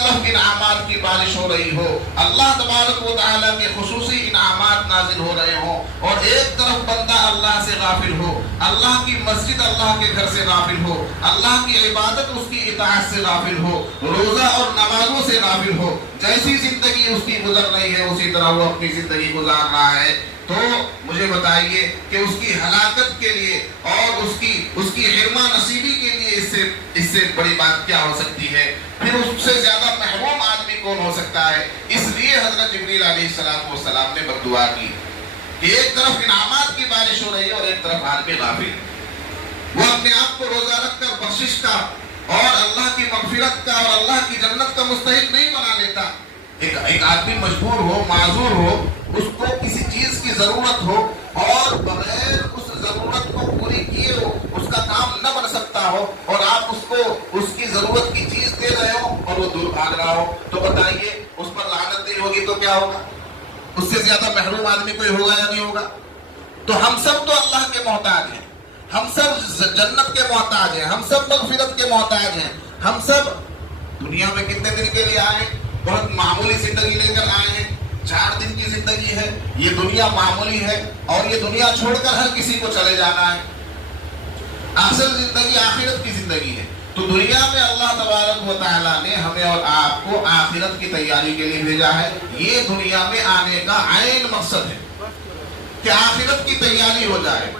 طرف انعامات کی بارش ہو رہی ہو، اللہ تبارک و تعالیٰ کے خصوصی انعامات نازل ہو رہے ہوں، اور ایک طرف بندہ اللہ سے غافل ہو، اللہ کی مسجد اللہ کے گھر سے غافل ہو، اللہ کی عبادت اس کی اطاعت سے غافل ہو، روزہ اور نمازوں سے غافل ہو، جیسی زندگی اس کی گزر رہی ہے اسی طرح وہ اپنی زندگی گزار رہا ہے، تو مجھے بتائیے کہ اس کی ہلاکت کے لیے اور اس کی حرمہ نصیبی کے لیے اس سے بڑی بات کیا ہو سکتی ہے؟ پھر اس سے زیادہ محروم آدمی کون ہو سکتا ہے؟ اس لیے حضرت جبریل علیہ السلام نے بددعا کی کہ ایک طرف انعامات کی بارش ہو رہی ہے اور ایک طرف آدمی غافل، وہ اپنے آپ کو روزہ رکھ کر بخشش کا اور اللہ کی مغفرت کا اور اللہ کی جنت کا مستحق نہیں بنا لیتا۔ ایک آدمی مجبور ہو، معذور ہو، اس کو کسی چیز کی ضرورت ہو اور بغیر اس ضرورت کو پوری کیے ہو اس کا کام نہ بن سکتا ہو، اور آپ اس کو اس کی ضرورت کی چیز دے رہے ہو اور وہ دور بھاگ رہا ہو، تو بتائیے اس پر لعنت نہیں ہوگی تو کیا ہوگا؟ اس سے زیادہ محروم آدمی کوئی ہوگا یا نہیں ہوگا؟ تو ہم سب تو اللہ کے محتاج ہیں، ہم سب جنت کے محتاج ہیں، ہم سب مغفرت کے محتاج ہیں، ہم سب دنیا میں کتنے دن کے لیے آئے؟ بہت معمولی زندگی لے کر آئے ہیں، 4 دن کی زندگی ہے، یہ دنیا معمولی ہے اور یہ دنیا چھوڑ کر ہر کسی کو چلے جانا ہے۔ اصل زندگی آخرت کی زندگی ہے، تو دنیا میں اللہ تبارک و تعالیٰ نے ہمیں اور آپ کو آخرت کی تیاری کے لیے بھیجا ہے۔ یہ دنیا میں آنے کا عین مقصد ہے کہ آخرت کی تیاری ہو جائے۔